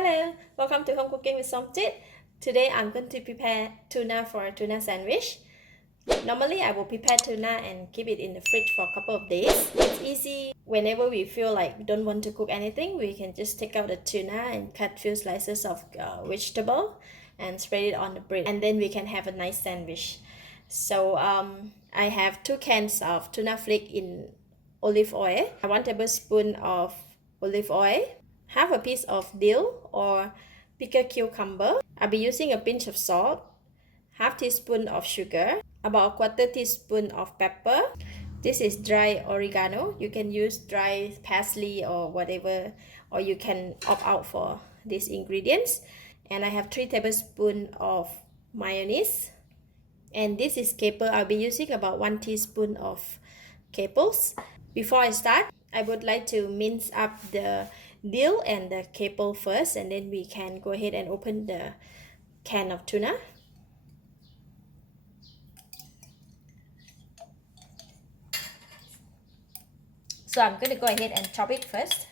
Hello, welcome to Home Cooking with Somjit. Today I'm going to prepare tuna for a tuna sandwich. Normally I will prepare tuna and keep it in the fridge for a couple of days. It's easy whenever we feel like we don't want to cook anything, we can just take out the tuna and cut few slices of vegetable and spread it on the bread, and then we can have a nice sandwich. So I have 2 cans of tuna flake in olive oil, 1 tablespoon of olive oil, half a piece of dill or pickled cucumber. I'll be using a pinch of salt, half teaspoon of sugar, about a quarter teaspoon of pepper. This is dry oregano. You can use dry parsley or whatever, or you can opt out for these ingredients. And I have 3 tablespoons of mayonnaise. And this is capers. I'll be using about 1 teaspoon of capers. Before I start, I would like to mince up the dill and the caper first, and then we can go ahead and open the can of tuna. So I'm going to go ahead and chop it first.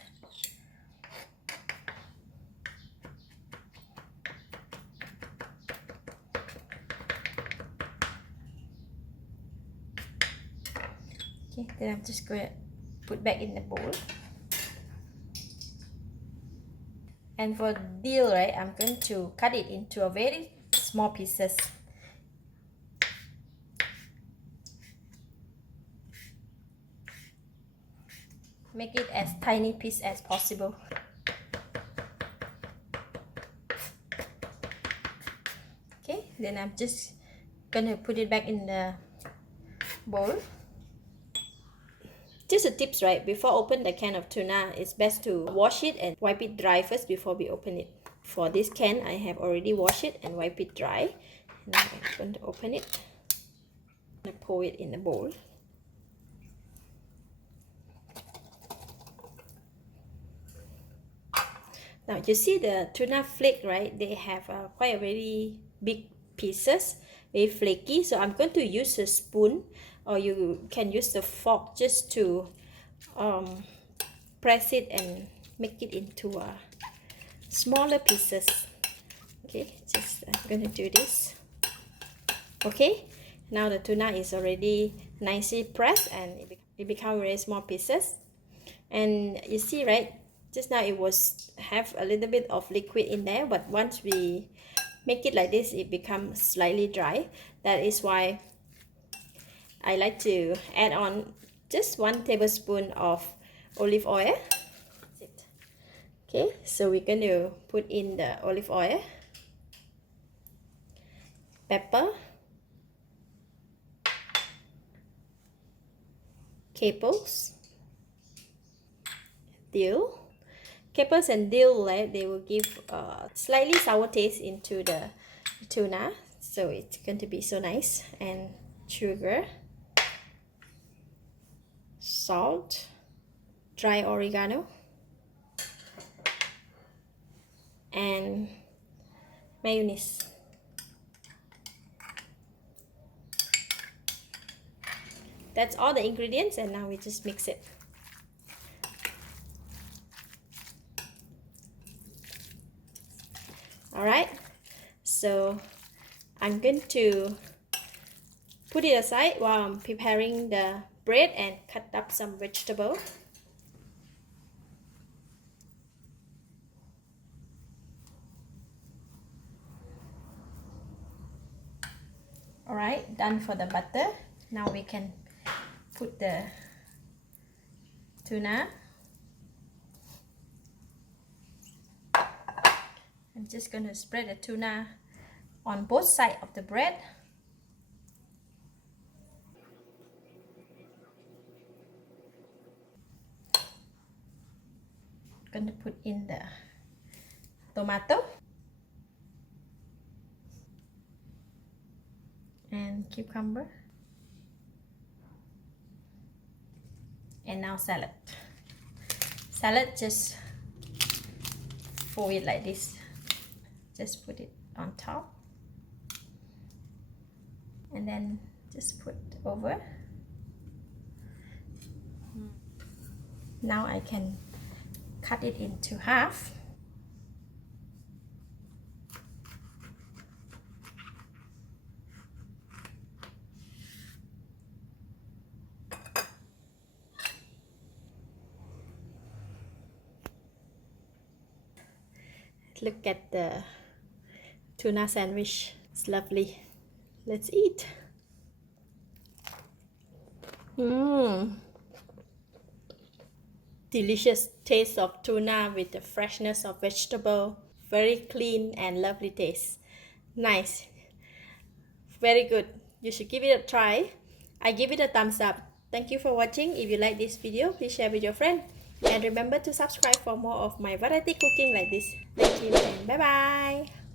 Okay, then I'm just going to put back in the bowl. And for dill, right, I'm going to cut it into a very small pieces. Make it as tiny piece as possible. Okay, then I'm just gonna put it back in the bowl. Just a tips, right? Before open the can of tuna, it's best to wash it and wipe it dry first before we open it. For this can, I have already washed it and wiped it dry. Now I'm going to open it. I'm going to pour it in the bowl. Now you see the tuna flake, right? They have quite a very big pieces, very flaky. So I'm going to use a spoon, or you can use the fork just to press it and make it into smaller pieces. Okay, just I'm going to do this. Okay, now the tuna is already nicely pressed and it becomes very small pieces. And you see, right, just now it was have a little bit of liquid in there, but once we make it like this, it becomes slightly dry. That is why I like to add on just 1 tablespoon of olive oil. Okay, so we're going to put in the olive oil, pepper, capers, dill. Capers and dill, right, they will give slightly sour taste into the tuna, so it's going to be so nice. And sugar, salt, dry oregano, and mayonnaise. That's all the ingredients, and now we just mix it. Alright, so I'm going to put it aside while I'm preparing the bread and cut up some vegetable. Alright, done for the butter. Now we can put the tuna. I'm just going to spread the tuna on both sides of the bread. Going to put in the tomato and cucumber, and now salad. Salad, just fold it like this. Just put it on top, and then just put over. Now I can cut it into half. Look at the tuna sandwich. It's lovely. Let's eat. Delicious taste of tuna with the freshness of vegetable. Very clean and lovely taste. Nice. Very good. You should give it a try. I give it a thumbs up. Thank you for watching. If you like this video, please share with your friend. And remember to subscribe for more of my variety cooking like this. Thank you and bye bye.